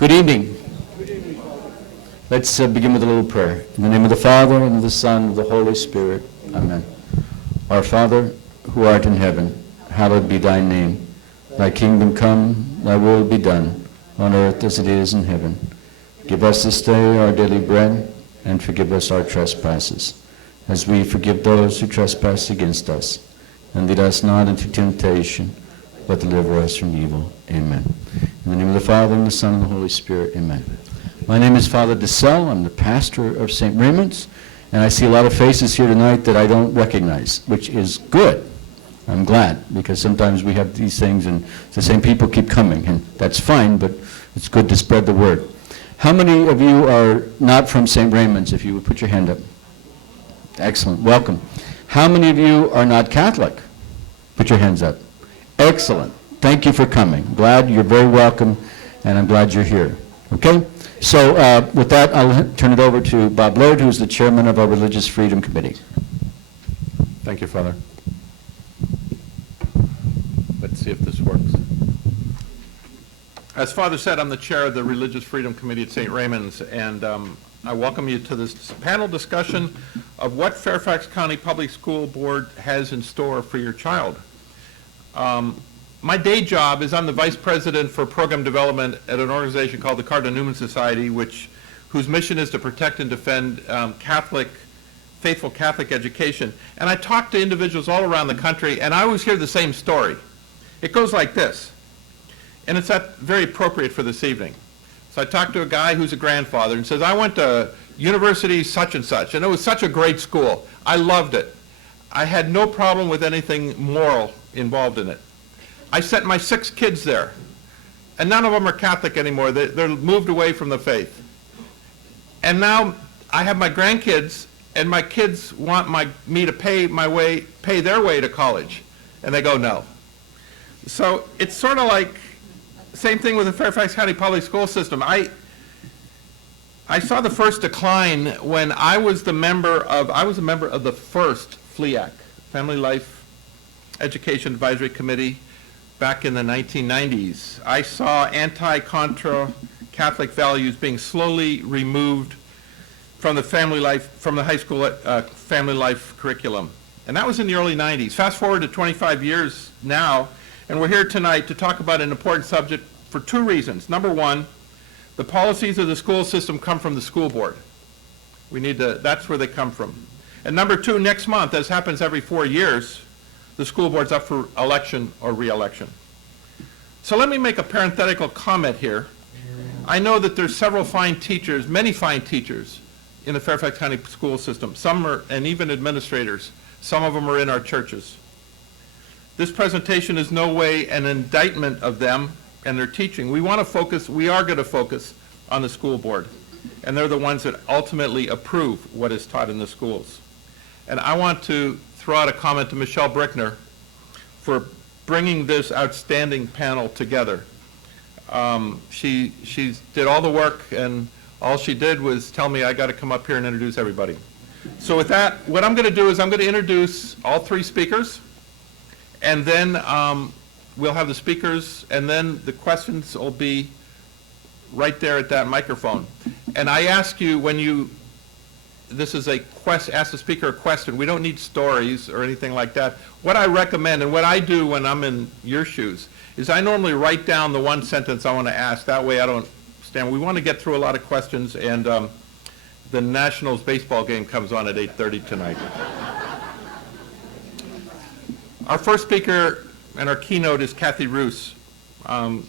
Good evening. Let's begin with a little prayer. In the name of the Father, and of the Son, and of the Holy Spirit. Amen. Our Father, who art in heaven, hallowed be thy name. Thy kingdom come, thy will be done, on earth as it is in heaven. Give us this day our daily bread, and forgive us our trespasses, as we forgive those who trespass against us. And lead us not into temptation, but deliver us from evil. Amen. In the name of the Father, and the Son, and the Holy Spirit. Amen. My name is Father DeSalle. I'm the pastor of St. Raymond's, and I see a lot of faces here tonight that I don't recognize, which is good. I'm glad, because sometimes we have these things and the same people keep coming, and that's fine, but it's good to spread the word. How many of you are not from St. Raymond's, if you would put your hand up? Excellent. Welcome. How many of you are not Catholic? Put your hands up. Excellent. Thank you for coming. Glad you're very welcome, and I'm glad you're here. Okay? So with that, I'll turn it over to Bob Laird, who's the chairman of our Religious Freedom Committee. Thank you, Father. Let's see if this works. As Father said, I'm the chair of the Religious Freedom Committee at St. Raymond's, and I welcome you to this panel discussion of what Fairfax County Public School Board has in store for your child. My day job is I'm the vice president for program development at an organization called the Cardinal Newman Society, whose mission is to protect and defend faithful Catholic education. And I talk to individuals all around the country, and I always hear the same story. It goes like this, and it's very appropriate for this evening. So I talked to a guy who's a grandfather and says, I went to university such and such, and it was such a great school. I loved it. I had no problem with anything moral involved in it. I sent my 6 kids there, and none of them are Catholic anymore. They're moved away from the faith. And now I have my grandkids, and my kids want me to pay their way to college, and they go no. So it's sort of like same thing with the Fairfax County Public School System. I saw the first decline when I was a member of the first FLIAC, Family Life Education Advisory Committee, back in the 1990s. I saw anti-contra Catholic values being slowly removed from the high school family life curriculum. And that was in the early 90s. Fast forward to 25 years now, and we're here tonight to talk about an important subject for 2 reasons. Number one, the policies of the school system come from the school board. That's where they come from. And number 2, next month, as happens every 4 years, the school board's up for election or re-election. So let me make a parenthetical comment here. I know that there's several fine teachers, many fine teachers in the Fairfax County school system, and even administrators. Some of them are in our churches. This presentation is no way an indictment of them and their teaching. We are going to focus on the school board, and they're the ones that ultimately approve what is taught in the schools. And I want to throw out a comment to Michelle Brickner for bringing this outstanding panel together. She did all the work, and all she did was tell me I got to come up here and introduce everybody. So with that, what I'm going to do is I'm going to introduce all 3 speakers, and then we'll have the speakers, and then the questions will be right there at that microphone. And I ask you, this is ask the speaker a question. We don't need stories or anything like that. What I recommend, and what I do when I'm in your shoes, is I normally write down the 1 sentence I want to ask. That way I don't stand. We want to get through a lot of questions, and the Nationals baseball game comes on at 8:30 tonight. Our first speaker and our keynote is Cathy Ruse.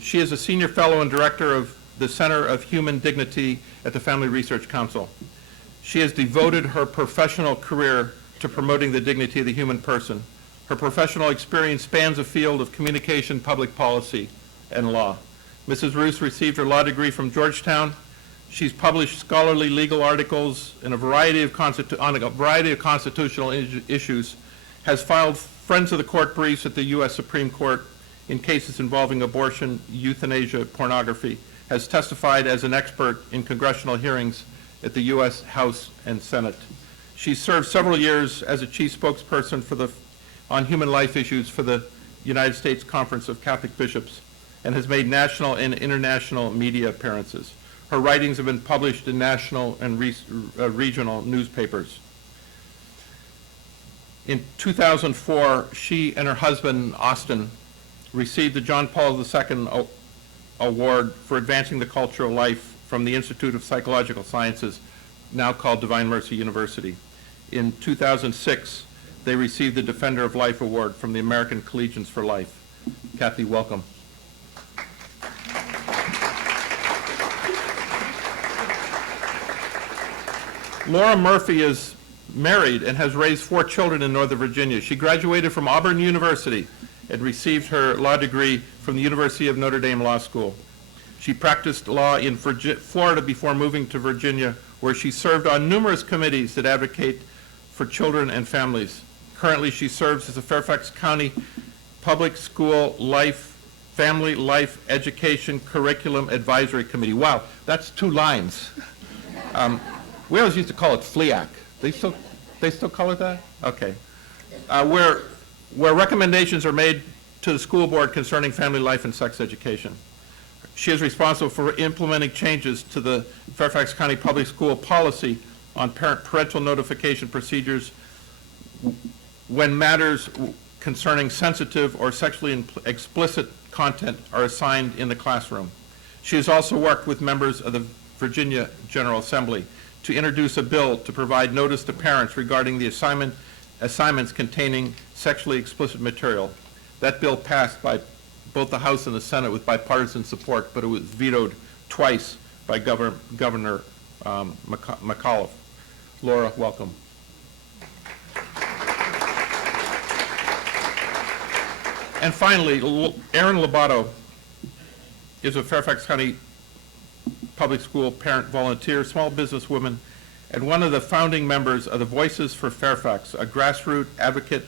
She is a senior fellow and director of the Center of Human Dignity at the Family Research Council. She has devoted her professional career to promoting the dignity of the human person. Her professional experience spans a field of communication, public policy, and law. Mrs. Ruse received her law degree from Georgetown. She's published scholarly legal articles in on a variety of constitutional issues, has filed Friends of the Court briefs at the U.S. Supreme Court in cases involving abortion, euthanasia, pornography, has testified as an expert in congressional hearings at the U.S. House and Senate. She served several years as a chief spokesperson on human life issues for the United States Conference of Catholic Bishops. and has made national and international media appearances. Her writings have been published in national and regional newspapers. In 2004, she and her husband, Austin, received the John Paul II Award for advancing the cultural life from the Institute of Psychological Sciences, now called Divine Mercy University. In 2006, they received the Defender of Life Award from the American Collegians for Life. Cathy, welcome. Laura Murphy is married and has raised 4 children in Northern Virginia. She graduated from Auburn University and received her law degree from the University of Notre Dame Law School. She practiced law in Florida before moving to Virginia, where she served on numerous committees that advocate for children and families. Currently, she serves as a Fairfax County Public School Family Life Education Curriculum Advisory Committee. Wow, that's 2 lines. We always used to call it FLEAC. They still call it that? Okay. Where recommendations are made to the school board concerning family life and sex education. She is responsible for implementing changes to the Fairfax County Public School policy on parental notification procedures when matters concerning sensitive or sexually explicit content are assigned in the classroom. She has also worked with members of the Virginia General Assembly to introduce a bill to provide notice to parents regarding the assignments containing sexually explicit material. That bill passed by both the House and the Senate with bipartisan support, but it was vetoed twice by Governor McAuliffe. Laura, welcome. And finally, Erin Lobato is a Fairfax County Public School parent volunteer, small business woman, and one of the founding members of the Voices for Fairfax, a grassroots advocate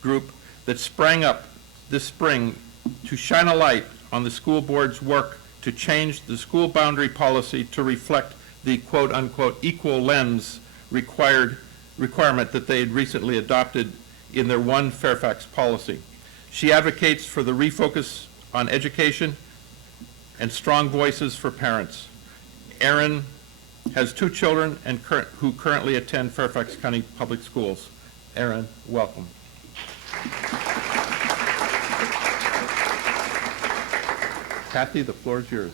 group that sprang up this spring to shine a light on the school board's work to change the school boundary policy to reflect the quote-unquote equal lens requirement that they had recently adopted in their One Fairfax policy. She advocates for the refocus on education and strong voices for parents. Erin has 2 children and who currently attend Fairfax County Public Schools. Erin, welcome. Cathy, the floor is yours.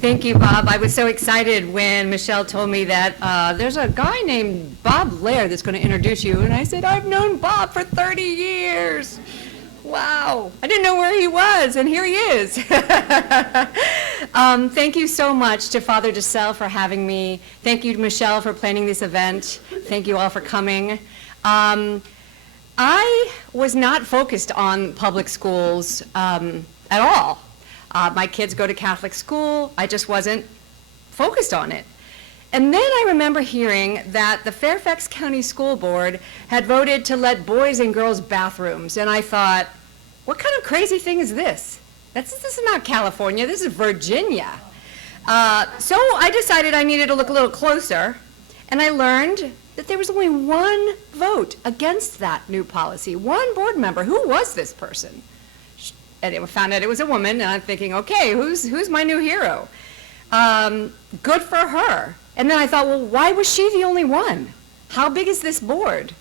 Thank you, Bob. I was so excited when Michelle told me that there's a guy named Bob Laird that's going to introduce you, and I said, I've known Bob for 30 years. Wow, I didn't know where he was, and here he is. Thank you so much to Father DeSalle for having me. Thank you to Michelle for planning this event. Thank you all for coming. I was not focused on public schools at all. My kids go to Catholic school. I just wasn't focused on it. And then I remember hearing that the Fairfax County School Board had voted to let boys and girls bathrooms. And I thought, what kind of crazy thing is this? This is not California, this is Virginia. So I decided I needed to look a little closer. And I learned that there was only 1 vote against that new policy. 1 board member. Who was this person? And I found out it was a woman, and I'm thinking, okay, who's my new hero? Good for her. And then I thought, well, why was she the only one? How big is this board?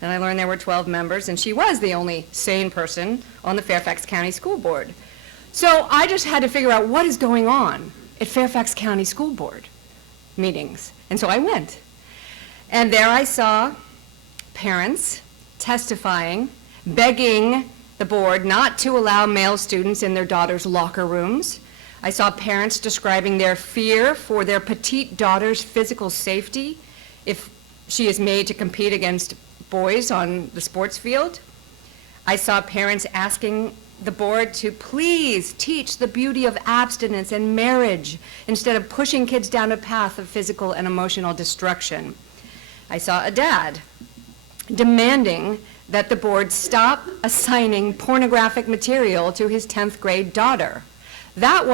And I learned there were 12 members, and she was the only sane person on the Fairfax County School Board. So I just had to figure out what is going on at Fairfax County School Board meetings. And so I went. And there I saw parents testifying, begging the board not to allow male students in their daughters' locker rooms. I saw parents describing their fear for their petite daughter's physical safety if she is made to compete against boys on the sports field. I saw parents asking the board to please teach the beauty of abstinence and marriage instead of pushing kids down a path of physical and emotional destruction. I saw a dad demanding that the board stop assigning pornographic material to his 10th grade daughter. That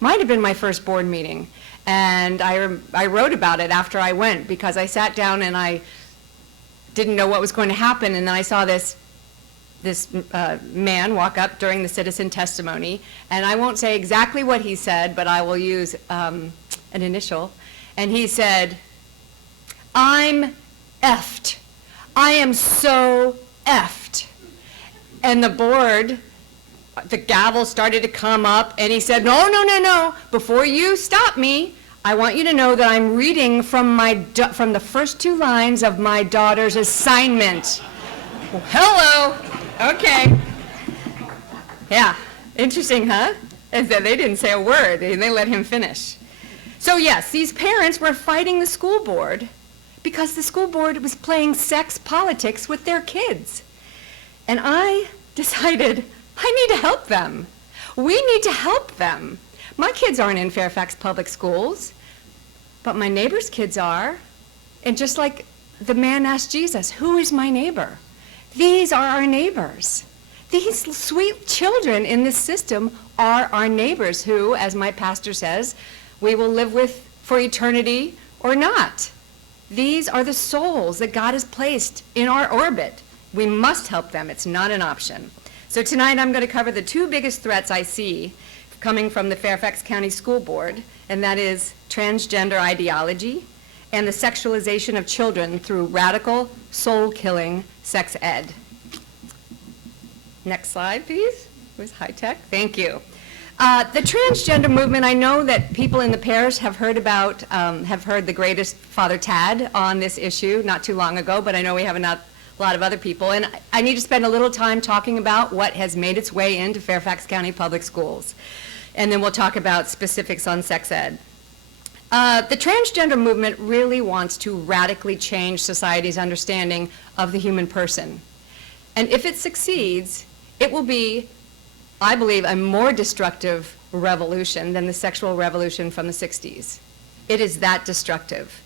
might have been my first board meeting, and I wrote about it after I went because I sat down and I didn't know what was going to happen, and then I saw this man walk up during the citizen testimony, and I won't say exactly what he said, but I will use an initial, and he said, "I'm effed. I am so effed." And the board, the gavel started to come up, and he said, "No, no, no, no. Before you stop me, I want you to know that I'm reading from from the first 2 lines of my daughter's assignment." Well, hello. Okay. Yeah. Interesting, huh? And so they didn't say a word. They let him finish. So yes, these parents were fighting the school board because the school board was playing sex politics with their kids. And I decided I need to help them. We need to help them. My kids aren't in Fairfax public schools, but my neighbor's kids are. And just like the man asked Jesus, "Who is my neighbor?" These are our neighbors. These sweet children in this system are our neighbors who, as my pastor says, we will live with for eternity or not. These are the souls that God has placed in our orbit. We must help them. It's not an option. So tonight I'm going to cover the 2 biggest threats I see coming from the Fairfax County School Board, and that is transgender ideology and the sexualization of children through radical, soul-killing sex ed. Next slide, please. Where's high tech? Thank you. The transgender movement, I know that people in the parish have heard about, have heard the greatest Father Tad on this issue not too long ago, but I know we have a lot of other people. And I need to spend a little time talking about what has made its way into Fairfax County Public Schools. And then we'll talk about specifics on sex ed. The transgender movement really wants to radically change society's understanding of the human person. And if it succeeds, it will be, I believe, a more destructive revolution than the sexual revolution from the 60s. It is that destructive.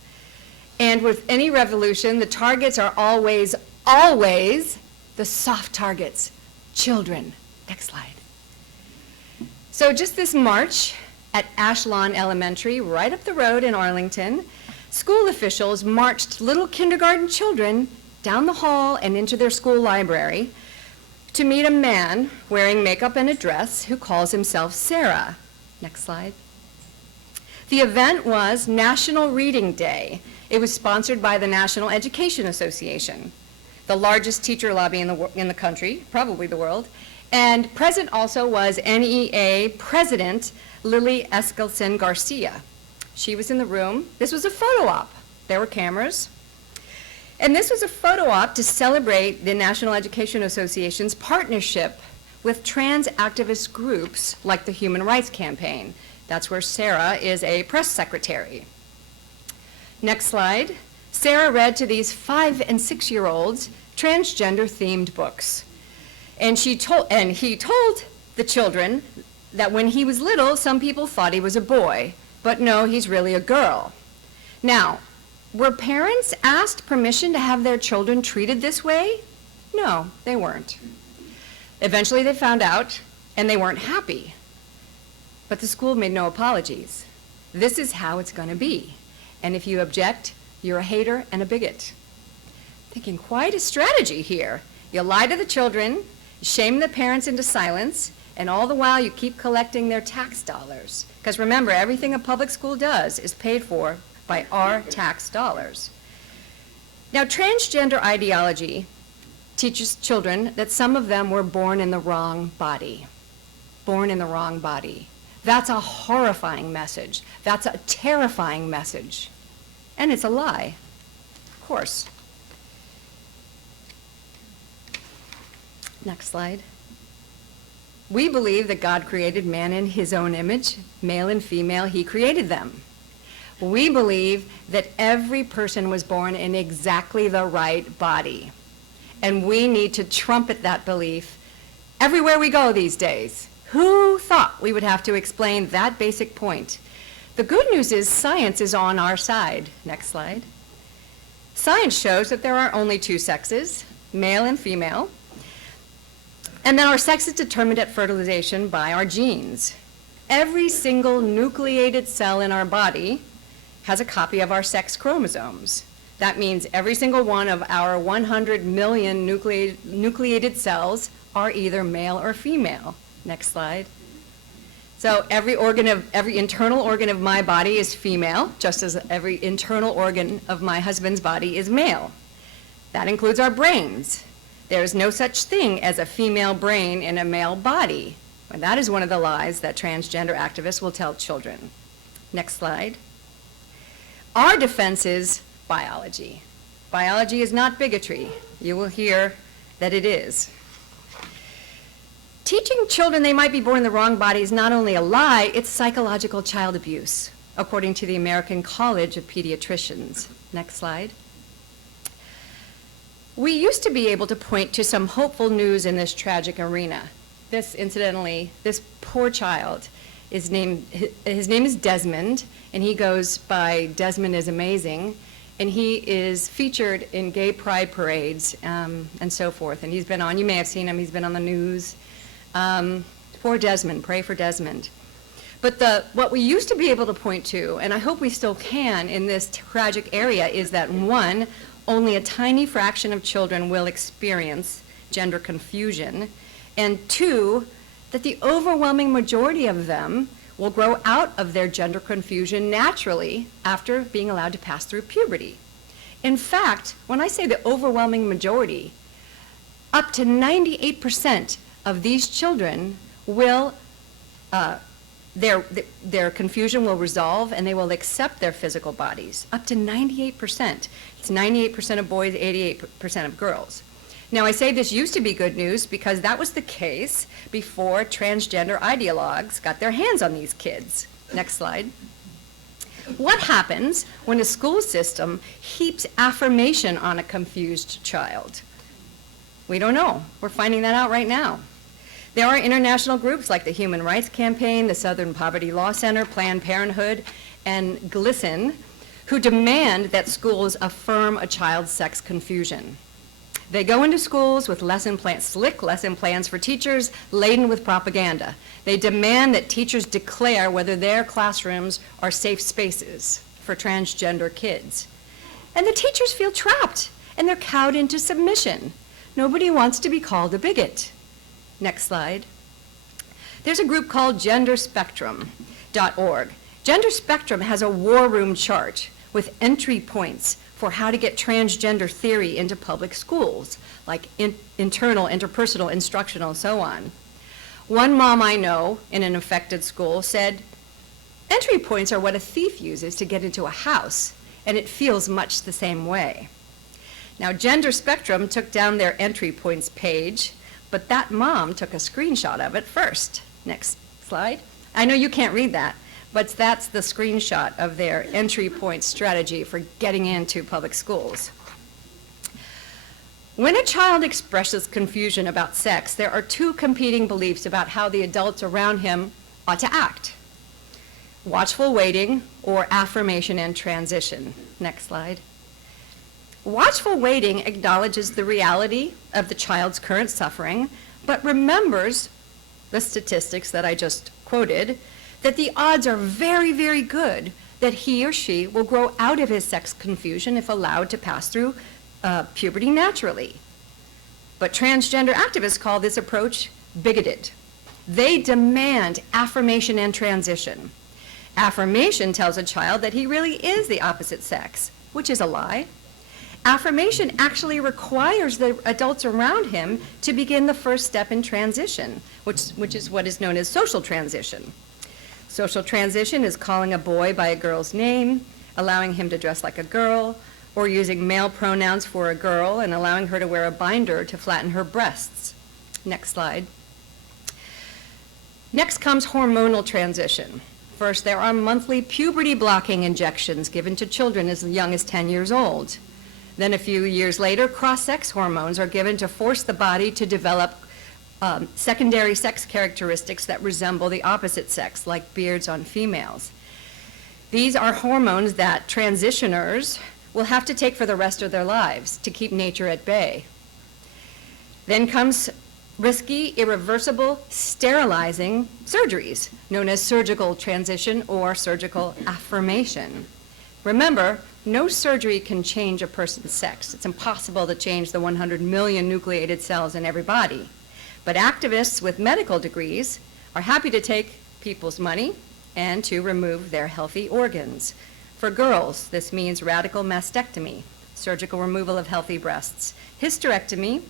And with any revolution, the targets are always, always the soft targets, children. Next slide. So just this March, at Ashlawn Elementary, right up the road in Arlington, school officials marched little kindergarten children down the hall and into their school library to meet a man wearing makeup and a dress who calls himself Sarah. Next slide. The event was National Reading Day. It was sponsored by the National Education Association, the largest teacher lobby in the country, probably the world. And present also was NEA President Lily Eskelsen Garcia. She was in the room. This was a photo op. There were cameras. And this was a photo op to celebrate the National Education Association's partnership with trans activist groups like the Human Rights Campaign. That's where Sarah is a press secretary. Next slide. Sarah read to these 5- and 6-year-olds transgender-themed books. And he told the children that when he was little, some people thought he was a boy, but no, he's really a girl. Now, were parents asked permission to have their children treated this way? No, they weren't. Eventually they found out, and they weren't happy. But the school made no apologies. This is how it's going to be. And if you object, you're a hater and a bigot. Thinking quite a strategy here. You lie to the children, shame the parents into silence, and all the while you keep collecting their tax dollars. Because remember, everything a public school does is paid for by our tax dollars. Now, transgender ideology teaches children that some of them were born in the wrong body. Born in the wrong body. That's a horrifying message. That's a terrifying message. And it's a lie, of course. Next slide. We believe that God created man in his own image, male and female, he created them. We believe that every person was born in exactly the right body. And we need to trumpet that belief everywhere we go these days. Who thought we would have to explain that basic point? The good news is science is on our side. Next slide. Science shows that there are only 2 sexes, male and female, and that our sex is determined at fertilization by our genes. Every single nucleated cell in our body has a copy of our sex chromosomes. That means every single one of our 100 million nucleated cells are either male or female. Next slide. So every internal organ of my body is female, just as every internal organ of my husband's body is male. That includes our brains. There is no such thing as a female brain in a male body. And that is one of the lies that transgender activists will tell children. Next slide. Our defense is biology. Biology is not bigotry. You will hear that it is. Teaching children they might be born in the wrong body is not only a lie, it's psychological child abuse, according to the American College of Pediatricians. Next slide. We used to be able to point to some hopeful news in this tragic arena. Incidentally, this poor child, his name is Desmond, and he goes by Desmond is Amazing, and he is featured in gay pride parades and so forth. And he's been on, you may have seen him, he's been on the news. Poor Desmond, pray for Desmond. But what we used to be able to point to, and I hope we still can in this tragic area, is that one, only a tiny fraction of children will experience gender confusion, and two, that the overwhelming majority of them will grow out of their gender confusion naturally after being allowed to pass through puberty. In fact, when I say the overwhelming majority, up to 98% of these children will, their confusion will resolve and they will accept their physical bodies. Up to 98%. It's 98% of boys, 88% of girls. Now, I say this used to be good news because that was the case before transgender ideologues got their hands on these kids. Next slide. What happens when a school system heaps affirmation on a confused child? We don't know. We're finding that out right now. There are international groups like the Human Rights Campaign, the Southern Poverty Law Center, Planned Parenthood, and GLSEN, who demand that schools affirm a child's sex confusion. They go into schools with slick lesson plans for teachers laden with propaganda. They demand that teachers declare whether their classrooms are safe spaces for transgender kids. And the teachers feel trapped, and they're cowed into submission. Nobody wants to be called a bigot. Next slide. There's a group called genderspectrum.org. Gender Spectrum has a war room chart with entry points for how to get transgender theory into public schools, like internal, interpersonal, instructional, and so on. One mom I know in an affected school said, entry points are what a thief uses to get into a house, and it feels much the same way. Now, Gender Spectrum took down their entry points page, but that mom took a screenshot of it first. Next slide. I know you can't read that, but that's the screenshot of their entry point strategy for getting into public schools. When a child expresses confusion about sex, there are two competing beliefs about how the adults around him ought to act: watchful waiting or affirmation and transition. Next slide. Watchful waiting acknowledges the reality of the child's current suffering, but remembers the statistics that I just quoted, that the odds are very, very good that he or she will grow out of his sex confusion if allowed to pass through puberty naturally. But transgender activists call this approach bigoted. They demand affirmation and transition. Affirmation tells a child that he really is the opposite sex, which is a lie. Affirmation actually requires the adults around him to begin the first step in transition, which is what is known as social transition. Social transition is calling a boy by a girl's name, allowing him to dress like a girl, or using male pronouns for a girl and allowing her to wear a binder to flatten her breasts. Next slide. Next comes hormonal transition. First, there are monthly puberty blocking injections given to children as young as 10 years old. Then a few years later, cross-sex hormones are given to force the body to develop secondary sex characteristics that resemble the opposite sex, like beards on females. These are hormones that transitioners will have to take for the rest of their lives to keep nature at bay. Then comes risky, irreversible, sterilizing surgeries, known as surgical transition or surgical affirmation. Remember, no surgery can change a person's sex. It's impossible to change the 100 million nucleated cells in every body. But activists with medical degrees are happy to take people's money and to remove their healthy organs. For girls, this means radical mastectomy, surgical removal of healthy breasts, hysterectomy,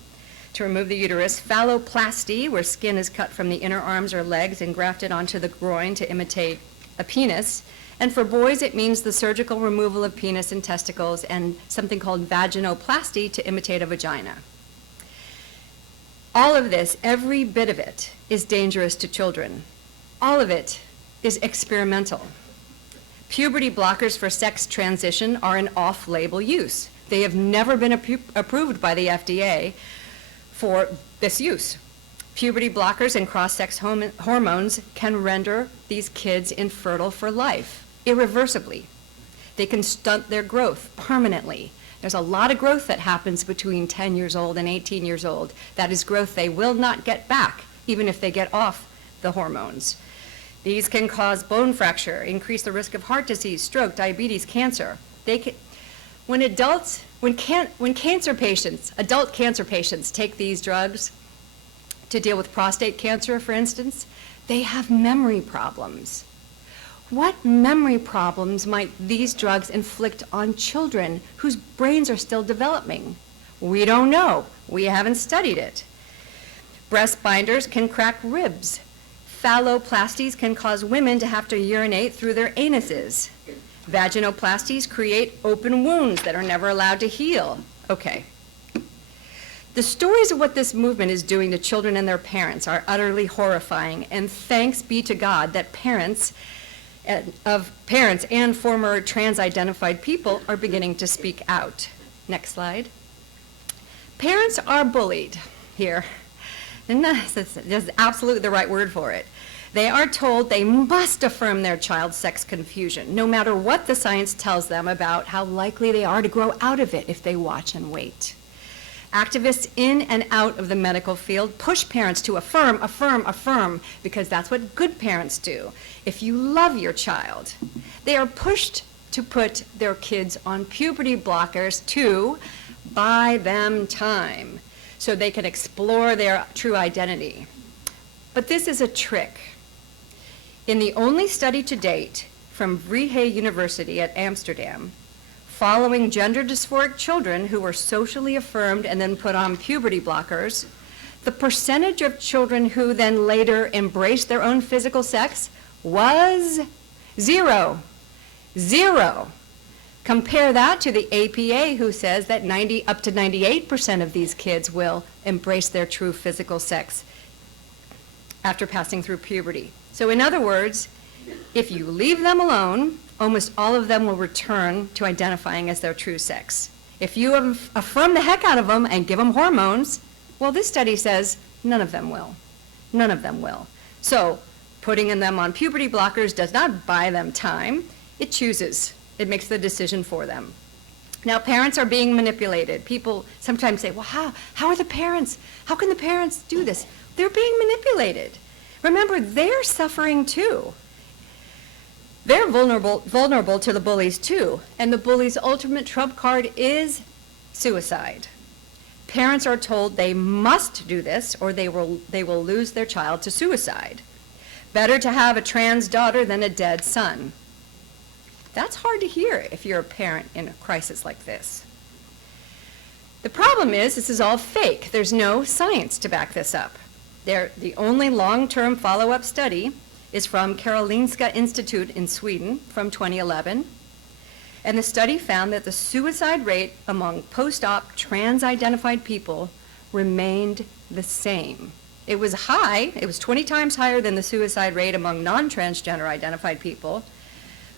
to remove the uterus, phalloplasty, where skin is cut from the inner arms or legs and grafted onto the groin to imitate a penis. And for boys, it means the surgical removal of penis and testicles, and something called vaginoplasty to imitate a vagina. All of this, every bit of it, is dangerous to children. All of it is experimental. Puberty blockers for sex transition are an off-label use. They have never been approved by the FDA for this use. Puberty blockers and cross-sex hormones can render these kids infertile for life, irreversibly. They can stunt their growth permanently. There's a lot of growth that happens between 10 years old and 18 years old. That is growth they will not get back, even if they get off the hormones. These can cause bone fracture, increase the risk of heart disease, stroke, diabetes, cancer. When cancer patients, adult cancer patients, take these drugs to deal with prostate cancer, for instance, they have memory problems. What memory problems might these drugs inflict on children whose brains are still developing? We don't know. We haven't studied it. Breast binders can crack ribs. Phalloplasties can cause women to have to urinate through their anuses. Vaginoplasties create open wounds that are never allowed to heal. Okay. The stories of what this movement is doing to children and their parents are utterly horrifying, and thanks be to God that parents and former trans-identified people are beginning to speak out. Next slide. Parents are bullied here. And that's absolutely the right word for it. They are told they must affirm their child's sex confusion, no matter what the science tells them about how likely they are to grow out of it if they watch and wait. Activists in and out of the medical field push parents to affirm, affirm, affirm, because that's what good parents do. If you love your child, they are pushed to put their kids on puberty blockers to buy them time so they can explore their true identity. But this is a trick. In the only study to date from Vrije University at Amsterdam, following gender dysphoric children who were socially affirmed and then put on puberty blockers, the percentage of children who then later embraced their own physical sex was 0. 0. Compare that to the APA, who says that up to 98% of these kids will embrace their true physical sex after passing through puberty. So in other words, if you leave them alone, almost all of them will return to identifying as their true sex. If you affirm the heck out of them and give them hormones, well, this study says none of them will. None of them will. So putting them on puberty blockers does not buy them time. It chooses. It makes the decision for them. Now, parents are being manipulated. People sometimes say, well, how are the parents? How can the parents do this? They're being manipulated. Remember, they're suffering too. They're vulnerable to the bullies too, and the bully's ultimate trump card is suicide. Parents are told they must do this or they will lose their child to suicide. Better to have a trans daughter than a dead son. That's hard to hear if you're a parent in a crisis like this. The problem is this is all fake. There's no science to back this up. The only long-term follow-up study is from Karolinska Institute in Sweden from 2011. And the study found that the suicide rate among post-op trans-identified people remained the same. It was high. It was 20 times higher than the suicide rate among non-transgender identified people.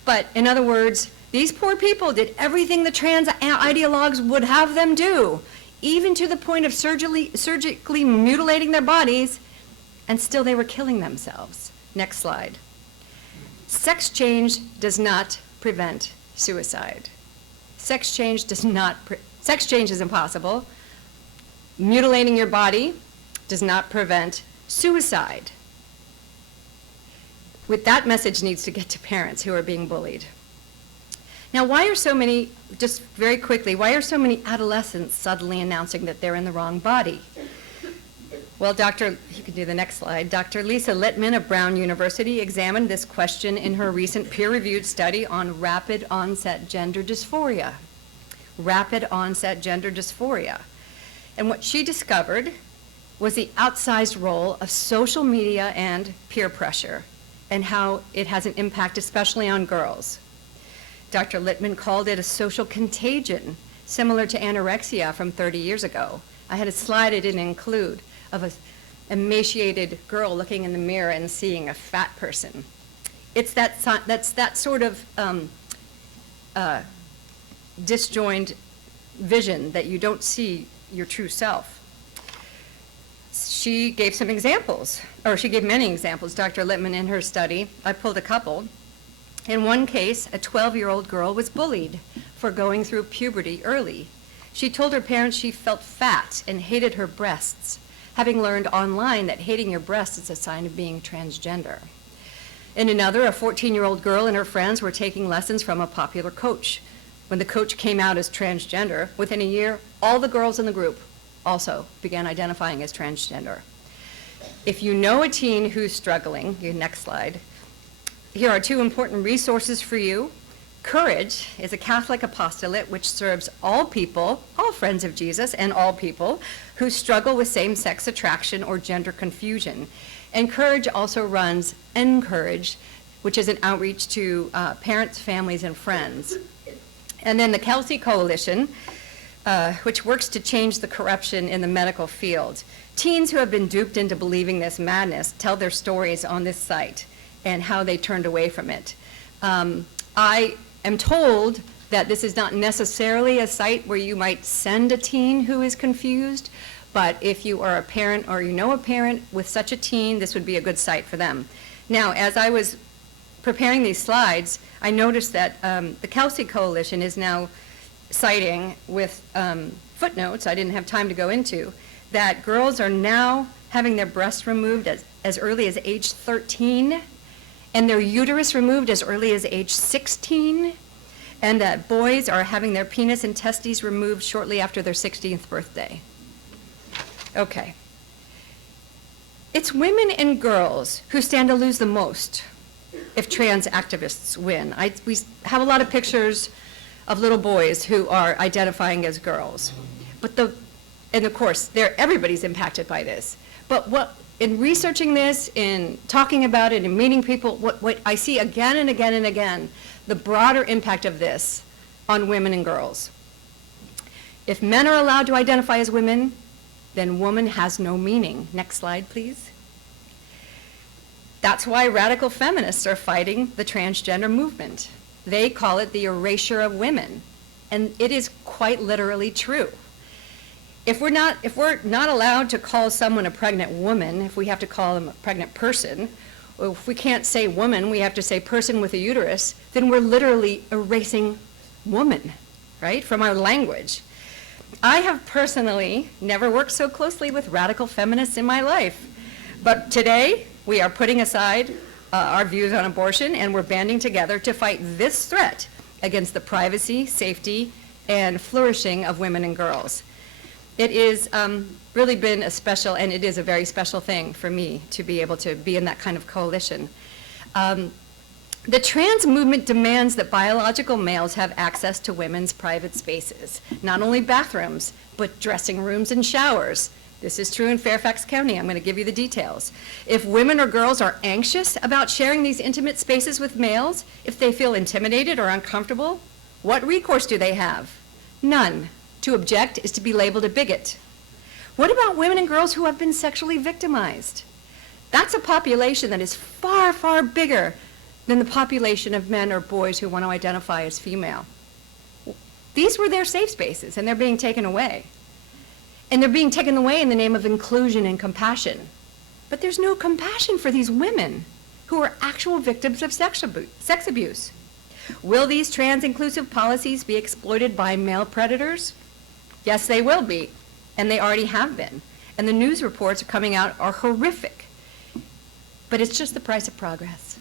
But in other words, these poor people did everything the trans ideologues would have them do, even to the point of surgically mutilating their bodies, and still they were killing themselves. Next slide. Sex change does not prevent suicide. Sex change is impossible. Mutilating your body does not prevent suicide. That message needs to get to parents who are being bullied. Now, why are so many, just very quickly, why are so many adolescents suddenly announcing that they're in the wrong body? Well, you can do the next slide. Dr. Lisa Littman of Brown University examined this question in her recent peer-reviewed study on rapid onset gender dysphoria. Rapid onset gender dysphoria. And what she discovered was the outsized role of social media and peer pressure and how it has an impact, especially on girls. Dr. Littman called it a social contagion, similar to anorexia from 30 years ago. I had a slide I didn't include of an emaciated girl looking in the mirror and seeing a fat person. It's that sort of disjoined vision that you don't see your true self. She gave some examples, or she gave many examples, Dr. Littman, in her study. I pulled a couple. In one case, a 12-year-old girl was bullied for going through puberty early. She told her parents she felt fat and hated her breasts, having learned online that hating your breasts is a sign of being transgender. In another, a 14-year-old girl and her friends were taking lessons from a popular coach. When the coach came out as transgender, within a year, all the girls in the group also began identifying as transgender. If you know a teen who's struggling, next slide, here are two important resources for you. Courage is a Catholic apostolate which serves all people, all friends of Jesus, and all people who struggle with same-sex attraction or gender confusion. And Courage also runs Encourage, which is an outreach to parents, families, and friends. And then the Kelsey Coalition, which works to change the corruption in the medical field. Teens who have been duped into believing this madness tell their stories on this site and how they turned away from it. I am told that this is not necessarily a site where you might send a teen who is confused, but if you are a parent or you know a parent with such a teen, this would be a good site for them. Now, as I was preparing these slides, I noticed that the Kelsey Coalition is now citing with footnotes, I didn't have time to go into, that girls are now having their breasts removed as early as age 13, and their uterus removed as early as age 16, and that boys are having their penis and testes removed shortly after their 16th birthday. Okay. It's women and girls who stand to lose the most if trans activists win. We have a lot of pictures of little boys who are identifying as girls. And of course, everybody's impacted by this. But in researching this, in talking about it, in meeting people, what I see again and again and again, the broader impact of this on women and girls. If men are allowed to identify as women, then woman has no meaning. Next slide, please. That's why radical feminists are fighting the transgender movement. They call it the erasure of women, and it is quite literally true. If we're not allowed to call someone a pregnant woman, if we have to call them a pregnant person, or if we can't say woman, we have to say person with a uterus, then we're literally erasing woman, right, from our language. I have personally never worked so closely with radical feminists in my life, but today we are putting aside our views on abortion, and we're banding together to fight this threat against the privacy, safety, and flourishing of women and girls. It is really been a special, and it is a very special thing for me to be able to be in that kind of coalition. The trans movement demands that biological males have access to women's private spaces, not only bathrooms, but dressing rooms and showers. This is true in Fairfax County. I'm going to give you the details. If women or girls are anxious about sharing these intimate spaces with males, if they feel intimidated or uncomfortable, what recourse do they have? None. To object is to be labeled a bigot. What about women and girls who have been sexually victimized? That's a population that is far, far bigger than the population of men or boys who want to identify as female. These were their safe spaces, and they're being taken away. And they're being taken away in the name of inclusion and compassion. But there's no compassion for these women who are actual victims of sex abuse. Will these trans-inclusive policies be exploited by male predators? Yes, they will be, and they already have been. And the news reports coming out are horrific. But it's just the price of progress.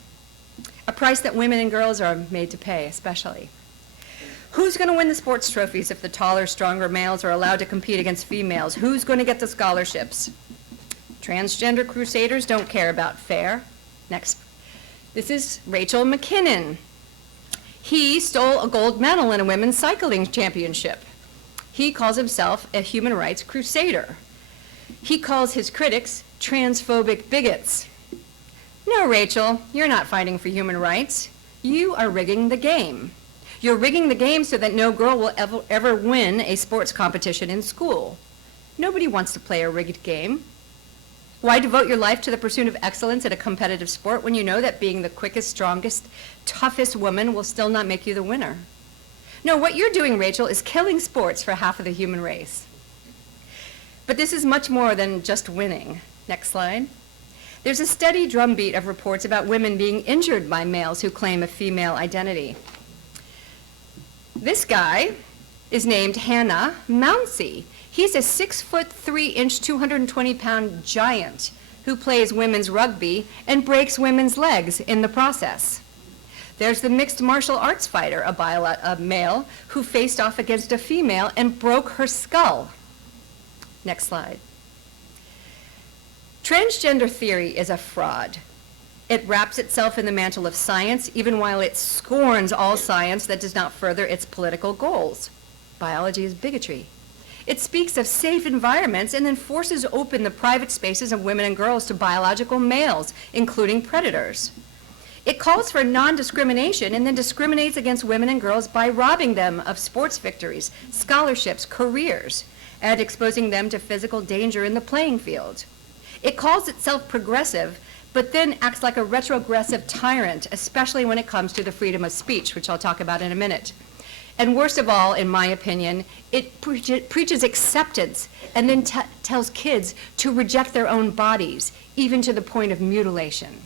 A price that women and girls are made to pay, especially. Who's going to win the sports trophies if the taller, stronger males are allowed to compete against females? Who's going to get the scholarships? Transgender crusaders don't care about fair. Next. This is Rachel McKinnon. He stole a gold medal in a women's cycling championship. He calls himself a human rights crusader. He calls his critics transphobic bigots. No, Rachel, you're not fighting for human rights. You are rigging the game. You're rigging the game so that no girl will ever win a sports competition in school. Nobody wants to play a rigged game. Why devote your life to the pursuit of excellence at a competitive sport when you know that being the quickest, strongest, toughest woman will still not make you the winner? No, what you're doing, Rachel, is killing sports for half of the human race. But this is much more than just winning. Next slide. There's a steady drumbeat of reports about women being injured by males who claim a female identity. This guy is named Hannah Mounsey. He's a 6'3", 220-pound giant who plays women's rugby and breaks women's legs in the process. There's the mixed martial arts fighter, a male, who faced off against a female and broke her skull. Next slide. Transgender theory is a fraud. It wraps itself in the mantle of science, even while it scorns all science that does not further its political goals. Biology is bigotry. It speaks of safe environments and then forces open the private spaces of women and girls to biological males, including predators. It calls for non-discrimination and then discriminates against women and girls by robbing them of sports victories, scholarships, careers, and exposing them to physical danger in the playing field. It calls itself progressive, but then acts like a retrogressive tyrant, especially when it comes to the freedom of speech, which I'll talk about in a minute. And worst of all, in my opinion, it preaches acceptance and then tells kids to reject their own bodies, even to the point of mutilation.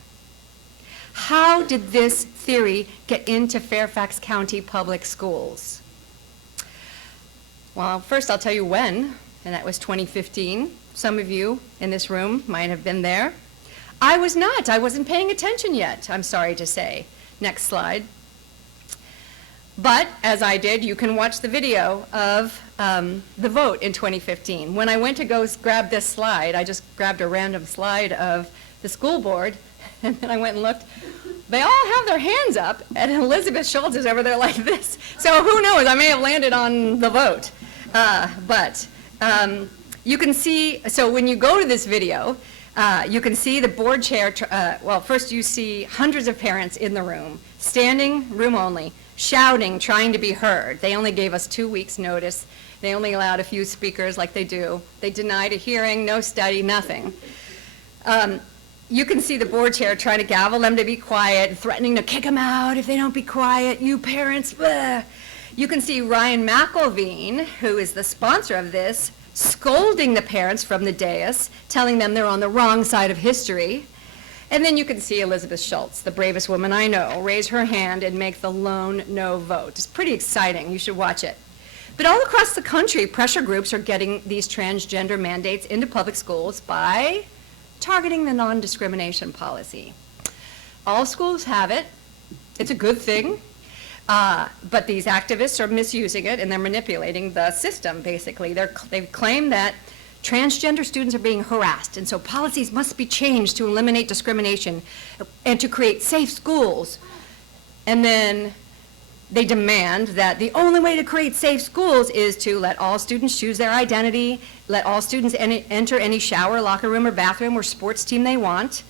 How did this theory get into Fairfax County Public Schools? Well, first I'll tell you when, and that was 2015. Some of you in this room might have been there. I was not. I wasn't paying attention yet, I'm sorry to say. Next slide. But as I did, you can watch the video of the vote in 2015. When I went to go grab this slide, I just grabbed a random slide of the school board, and then I went and looked. They all have their hands up, and Elizabeth Schultz is over there like this. So who knows, I may have landed on the vote. But you can see, so when you go to this video, you can see the board chair, well, first you see hundreds of parents in the room, standing, room only, shouting, trying to be heard. They only gave us 2 weeks' notice. They only allowed a few speakers like they do. They denied a hearing, no study, nothing. You can see the board chair trying to gavel them to be quiet, threatening to kick them out if they don't be quiet, you parents, blah. You can see Ryan McElveen, who is the sponsor of this, scolding the parents from the dais, telling them they're on the wrong side of history. And then you can see Elizabeth Schultz, the bravest woman I know, raise her hand and make the lone no vote. It's pretty exciting. You should watch it. But all across the country, pressure groups are getting these transgender mandates into public schools by targeting the non-discrimination policy. All schools have it. It's a good thing. But these activists are misusing it and they're manipulating the system, basically. They claim that transgender students are being harassed, and so policies must be changed to eliminate discrimination and to create safe schools. And then they demand that the only way to create safe schools is to let all students choose their identity, let all students enter any shower, locker room, or bathroom or sports team they want.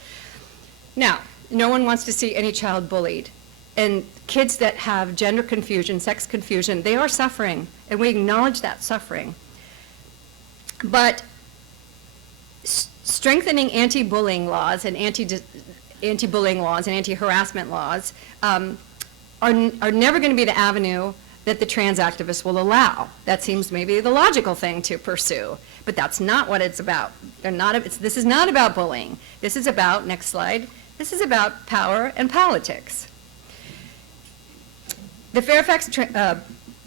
Now, no one wants to see any child bullied. And kids that have gender confusion, sex confusion, they are suffering, and we acknowledge that suffering. But strengthening anti-bullying laws and anti-bullying laws and anti-harassment laws are never going to be the avenue that the trans activists will allow. That seems maybe the logical thing to pursue, but that's not what it's about. This is not about bullying. This is about, next slide, this is about power and politics. The Fairfax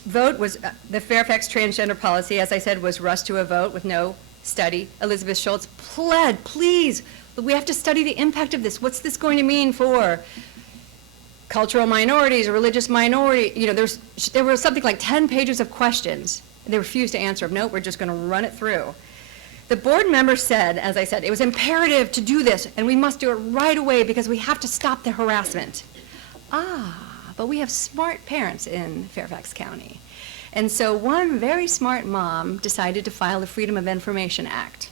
vote was, the Fairfax transgender policy, as I said, was rushed to a vote with no study. Elizabeth Schultz pled, please, we have to study the impact of this. What's this going to mean for cultural minorities or religious minority, there were something like 10 pages of questions. They refused to answer them. No, we're just going to run it through. The board member said, as I said, it was imperative to do this, and we must do it right away because we have to stop the harassment. But we have smart parents in Fairfax County. And so one very smart mom decided to file the Freedom of Information Act,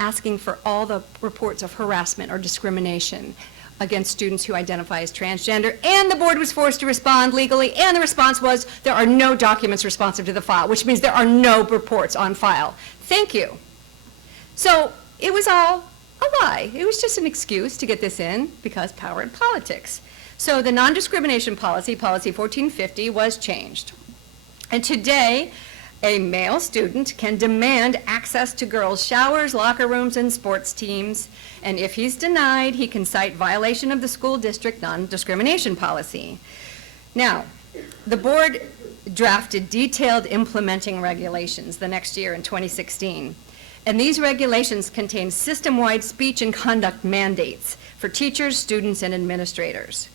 asking for all the reports of harassment or discrimination against students who identify as transgender, and the board was forced to respond legally, and the response was, there are no documents responsive to the file, which means there are no reports on file. Thank you. So it was all a lie. It was just an excuse to get this in because power in politics. So the non-discrimination policy, policy 1450, was changed. And today, a male student can demand access to girls' showers, locker rooms, and sports teams. And if he's denied, he can cite violation of the school district non-discrimination policy. Now, the board drafted detailed implementing regulations the next year in 2016. And these regulations contain system-wide speech and conduct mandates for teachers, students, and administrators.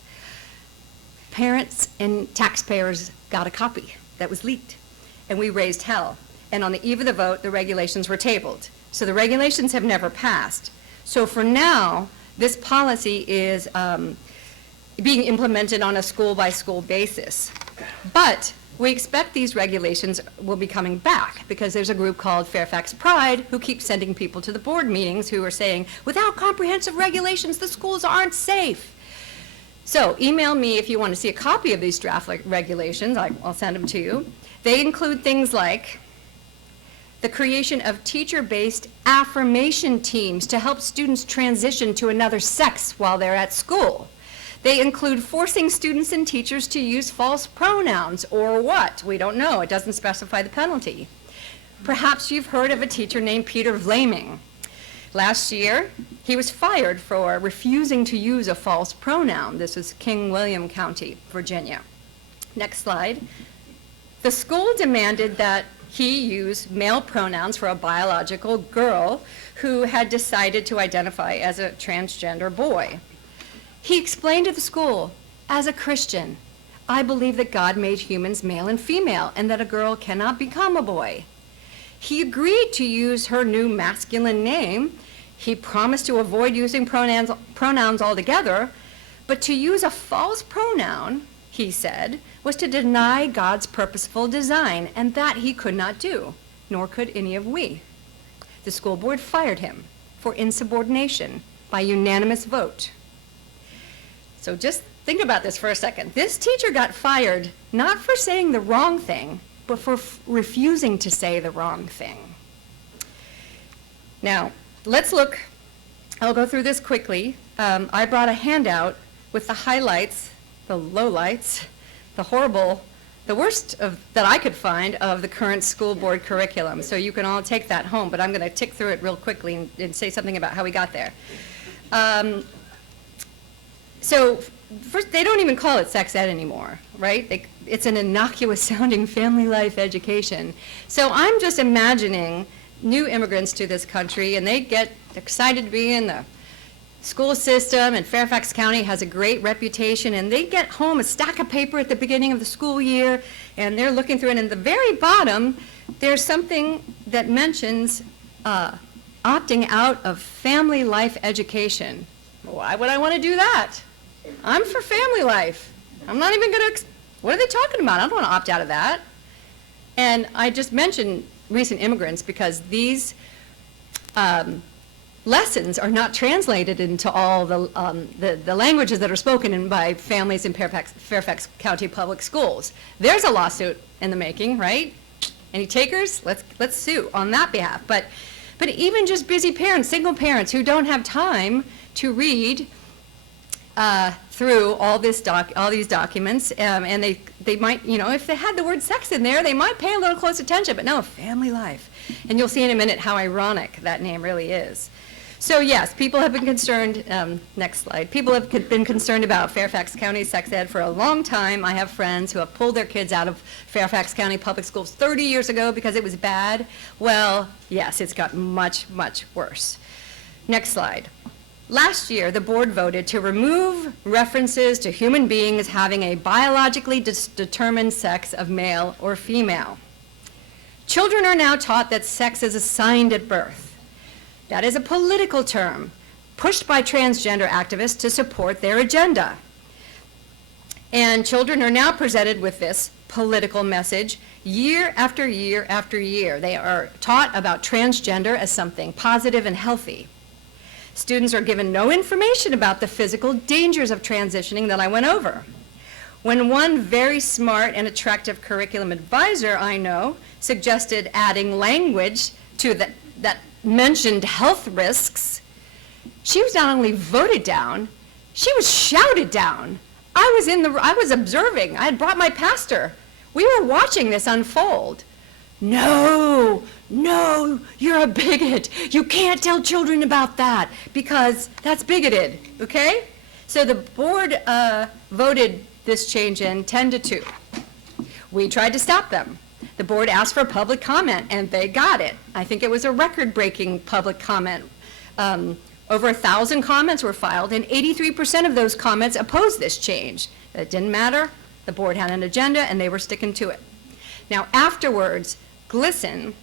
Parents and taxpayers got a copy that was leaked, and we raised hell. And on the eve of the vote, the regulations were tabled. So the regulations have never passed. So for now, this policy is being implemented on a school-by-school basis. But we expect these regulations will be coming back because there's a group called Fairfax Pride who keeps sending people to the board meetings who are saying, without comprehensive regulations, the schools aren't safe. So email me if you want to see a copy of these draft regulations. I'll send them to you. They include things like the creation of teacher-based affirmation teams to help students transition to another sex while they're at school. They include forcing students and teachers to use false pronouns or what? We don't know. It doesn't specify the penalty. Perhaps you've heard of a teacher named Peter Vlaming. Last year, he was fired for refusing to use a false pronoun. This is King William County, Virginia. Next slide. The school demanded that he use male pronouns for a biological girl who had decided to identify as a transgender boy. He explained to the school, as a Christian, I believe that God made humans male and female and that a girl cannot become a boy. He agreed to use her new masculine name. He promised to avoid using pronouns altogether, but to use a false pronoun, he said, was to deny God's purposeful design, and that he could not do, nor could any of we. The school board fired him for insubordination by unanimous vote. So just think about this for a second. This teacher got fired not for saying the wrong thing, but for refusing to say the wrong thing. Now, let's look. I'll go through this quickly. I brought a handout with the highlights, the lowlights, the horrible, the worst that I could find of the current school board curriculum. So you can all take that home, but I'm going to tick through it real quickly and say something about how we got there. So first, they don't even call it sex ed anymore, right? It's an innocuous sounding family life education. So I'm just imagining new immigrants to this country, and they get excited to be in the school system, and Fairfax County has a great reputation, and they get home a stack of paper at the beginning of the school year, and they're looking through it, and at the very bottom, there's something that mentions opting out of family life education. Why would I want to do that? I'm for family life. I'm not even going to, what are they talking about? I don't want to opt out of that. And I just mentioned recent immigrants because these lessons are not translated into all the languages that are spoken by families in Fairfax County Public Schools. There's a lawsuit in the making, right? Any takers? Let's sue on that behalf. But even just busy parents, single parents who don't have time to read through all these documents, and they might, if they had the word sex in there, they might pay a little close attention, but no, family life. And you'll see in a minute how ironic that name really is. So yes, people have been concerned, next slide, people have been concerned about Fairfax County sex ed for a long time. I have friends who have pulled their kids out of Fairfax County Public Schools 30 years ago because it was bad. Well, yes, it's gotten much, much worse. Next slide. Last year, the board voted to remove references to human beings having a biologically determined sex of male or female. Children are now taught that sex is assigned at birth. That is a political term pushed by transgender activists to support their agenda. And children are now presented with this political message year after year after year. They are taught about transgender as something positive and healthy. Students are given no information about the physical dangers of transitioning that I went over. When one very smart and attractive curriculum advisor I know suggested adding language to that mentioned health risks, she was not only voted down, she was shouted down. I was observing. I had brought my pastor. We were watching this unfold. No, you're a bigot. You can't tell children about that because that's bigoted, okay? So the board voted this change in 10-2. We tried to stop them. The board asked for public comment, and they got it. I think it was a record-breaking public comment. Over 1,000 comments were filed, and 83% of those comments opposed this change. It didn't matter. The board had an agenda, and they were sticking to it. Now, afterwards, GLSEN,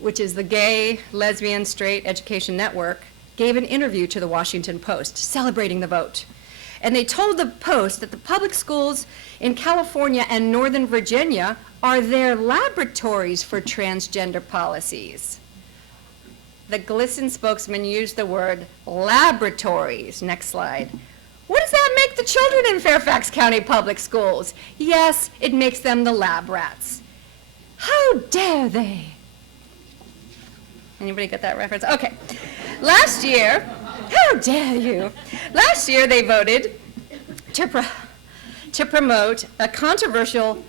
which is the Gay, Lesbian, Straight Education Network, gave an interview to the Washington Post celebrating the vote. And they told the Post that the public schools in California and Northern Virginia are their laboratories for transgender policies. The GLSEN spokesman used the word laboratories. Next slide. What does that make the children in Fairfax County Public Schools? Yes, it makes them the lab rats. How dare they? Anybody get that reference? Okay. Last year, how dare you? Last year they voted to promote a controversial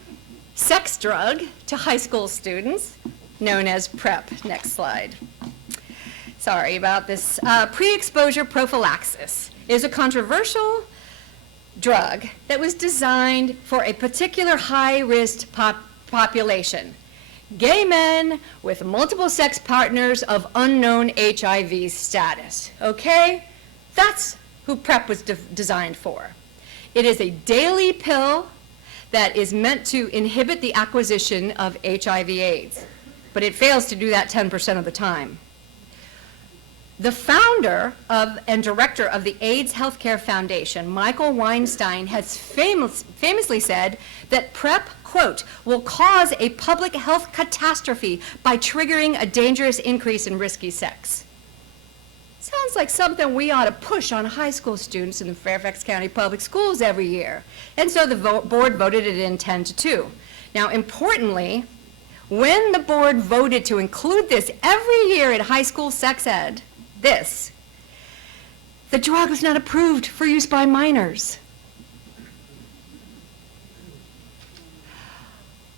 sex drug to high school students known as PrEP. Next slide. Sorry about this. Pre-exposure prophylaxis is a controversial drug that was designed for a particular high-risk population. Gay men with multiple sex partners of unknown HIV status, okay? That's who PrEP was designed for. It is a daily pill that is meant to inhibit the acquisition of HIV/AIDS, but it fails to do that 10% of the time. The founder and director of the AIDS Healthcare Foundation, Michael Weinstein, has famously said that PrEP, quote, will cause a public health catastrophe by triggering a dangerous increase in risky sex. Sounds like something we ought to push on high school students in the Fairfax County Public Schools every year. And so the board voted it in 10-2. Now, importantly, when the board voted to include this every year in high school sex ed, the drug was not approved for use by minors.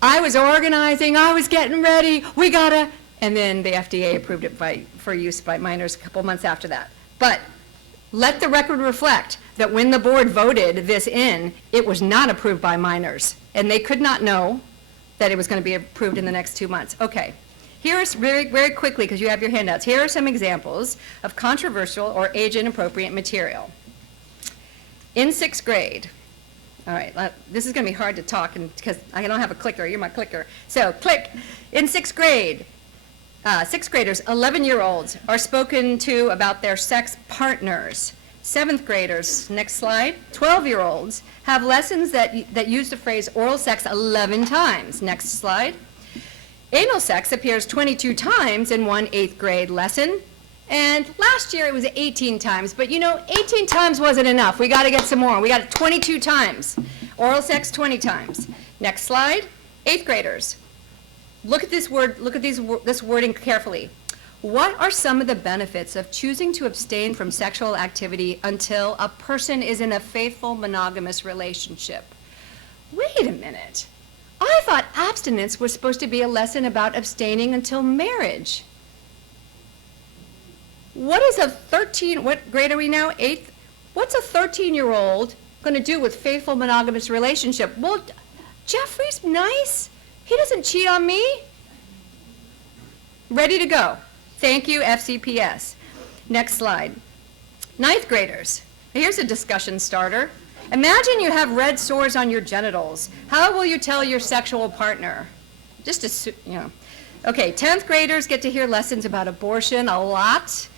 I was organizing, I was getting ready, and then the FDA approved it for use by minors a couple months after that. But let the record reflect that when the board voted this in, it was not approved by minors, and they could not know that it was going to be approved in the next 2 months. Okay. Here's very, very quickly, because you have your handouts, here are some examples of controversial or age-inappropriate material. In 6th grade, all right, this is going to be hard to talk because I don't have a clicker. You're my clicker. So click. In 6th grade, 6th graders, 11-year-olds, are spoken to about their sex partners. 7th graders, next slide, 12-year-olds have lessons that use the phrase oral sex 11 times. Next slide. Anal sex appears 22 times in one 8th grade lesson, and last year it was 18 times, but 18 times wasn't enough. We got to get some more. We got it 22 times. Oral sex 20 times. Next slide. 8th graders. Look at this wording carefully. What are some of the benefits of choosing to abstain from sexual activity until a person is in a faithful monogamous relationship? Wait a minute. I thought abstinence was supposed to be a lesson about abstaining until marriage. What grade are we now? 8th? What's a 13-year-old going to do with faithful monogamous relationship? Well, Jeffrey's nice. He doesn't cheat on me. Ready to go. Thank you, FCPS. Next slide. Ninth graders. Here's a discussion starter. Imagine you have red sores on your genitals. How will you tell your sexual partner? Okay, 10th graders get to hear lessons about abortion a lot.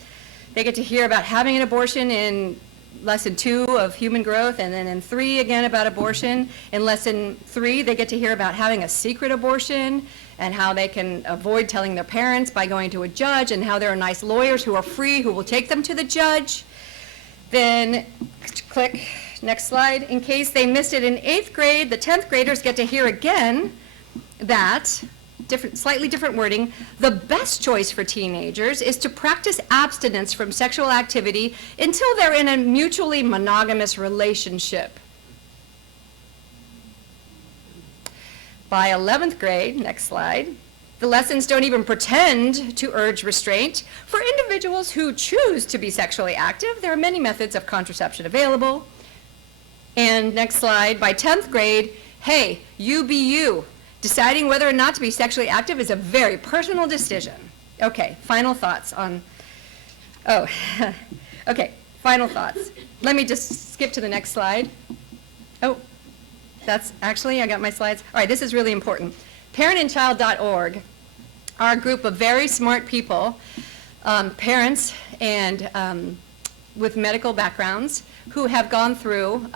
They get to hear about having an abortion in lesson 2 of human growth, and then in 3 again about abortion. In lesson 3, they get to hear about having a secret abortion and how they can avoid telling their parents by going to a judge, and how there are nice lawyers who are free who will take them to the judge. Then click next slide. In case they missed it in 8th grade, the 10th graders get to hear again that, slightly different wording, the best choice for teenagers is to practice abstinence from sexual activity until they're in a mutually monogamous relationship. By 11th grade, next slide, the lessons don't even pretend to urge restraint. For individuals who choose to be sexually active, there are many methods of contraception available. And next slide, by 10th grade, hey, you be you. Deciding whether or not to be sexually active is a very personal decision. Okay, final thoughts on, okay, final thoughts. Let me just skip to the next slide. Oh, that's actually, I got my slides. All right, this is really important. Parentandchild.org are a group of very smart people, parents and with medical backgrounds, who have gone through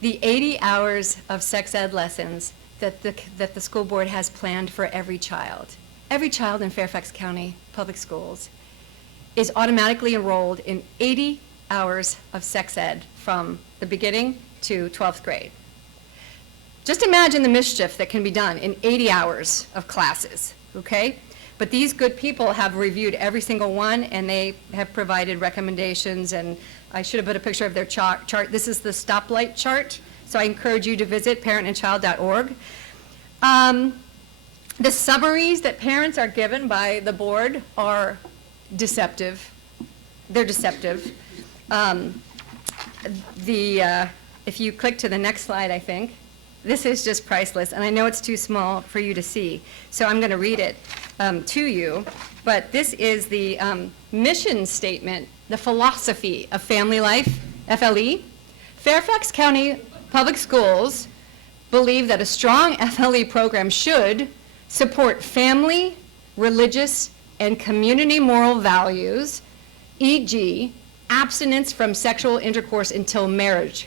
the 80 hours of sex ed lessons that the school board has planned for every child. Every child in Fairfax County Public Schools is automatically enrolled in 80 hours of sex ed from the beginning to 12th grade. Just imagine the mischief that can be done in 80 hours of classes, okay? But these good people have reviewed every single one, and they have provided recommendations, and I should have put a picture of their chart. This is the stoplight chart, so I encourage you to visit parentandchild.org. The summaries that parents are given by the board are deceptive. They're deceptive. If you click to the next slide, I think, this is just priceless, and I know it's too small for you to see, so I'm going to read it to you. But this is the mission statement, the philosophy of family life, FLE. Fairfax County Public Schools believe that a strong FLE program should support family, religious, and community moral values, e.g., abstinence from sexual intercourse until marriage,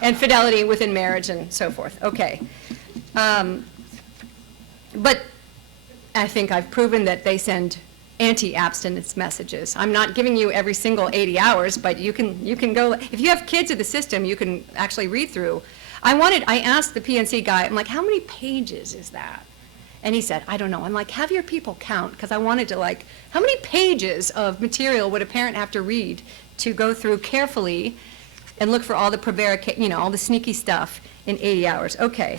and fidelity within marriage and so forth. Okay. But I think I've proven that they send anti-abstinence messages. I'm not giving you every single 80 hours, but you can go, if you have kids in the system, you can actually read through. I asked the PNC guy, I'm like, how many pages is that? And he said, I don't know. I'm like, have your people count, because I wanted to, like, how many pages of material would a parent have to read to go through carefully and look for all the all the sneaky stuff in 80 hours? Okay.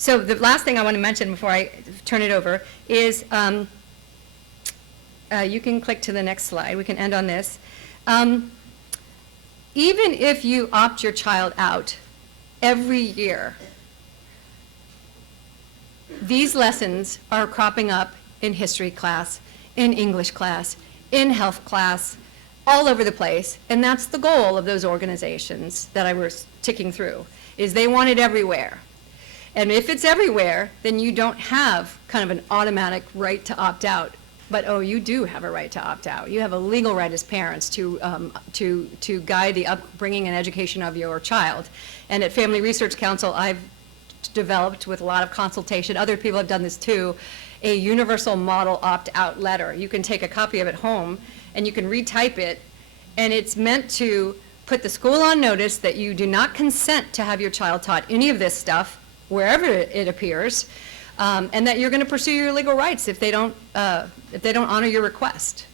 So the last thing I want to mention before I turn it over is, you can click to the next slide. We can end on this. Even if you opt your child out every year, these lessons are cropping up in history class, in English class, in health class, all over the place. And that's the goal of those organizations that I was ticking through, is they want it everywhere. And if it's everywhere, then you don't have kind of an automatic right to opt out. But, oh, you do have a right to opt out. You have a legal right as parents to guide the upbringing and education of your child. And at Family Research Council, I've developed, with a lot of consultation, other people have done this too, a universal model opt-out letter. You can take a copy of it home and you can retype it, and it's meant to put the school on notice that you do not consent to have your child taught any of this stuff wherever it appears, and that you're going to pursue your legal rights if they don't honor your request.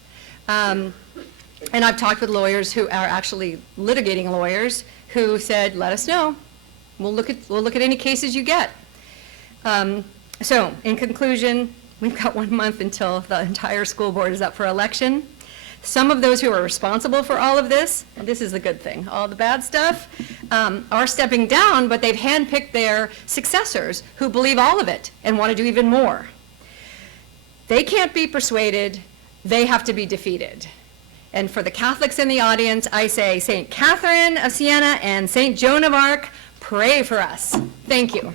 And I've talked with lawyers who are actually litigating lawyers who said, let us know. We'll look at any cases you get. So, in conclusion, we've got 1 month until the entire school board is up for election. Some of those who are responsible for all of this, and this is the good thing, all the bad stuff, are stepping down, but they've handpicked 'd-picked their successors who believe all of it and want to do even more. They can't be persuaded, they have to be defeated. And for the Catholics in the audience, I say, St. Catherine of Siena and St. Joan of Arc, pray for us. Thank you.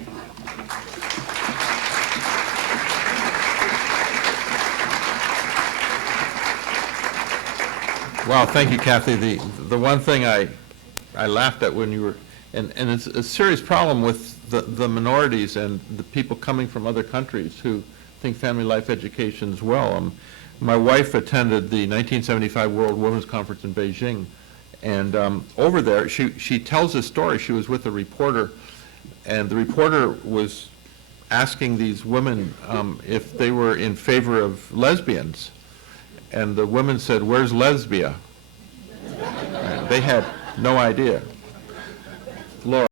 Wow, thank you, Kathy. The one thing I laughed at when you were, and it's a serious problem with the minorities and the people coming from other countries who think family life education is well. My wife attended the 1975 World Women's Conference in Beijing, and over there, she tells a story. She was with a reporter, and the reporter was asking these women if they were in favor of lesbians. And the women said, "Where's lesbia?" They had no idea. Laura.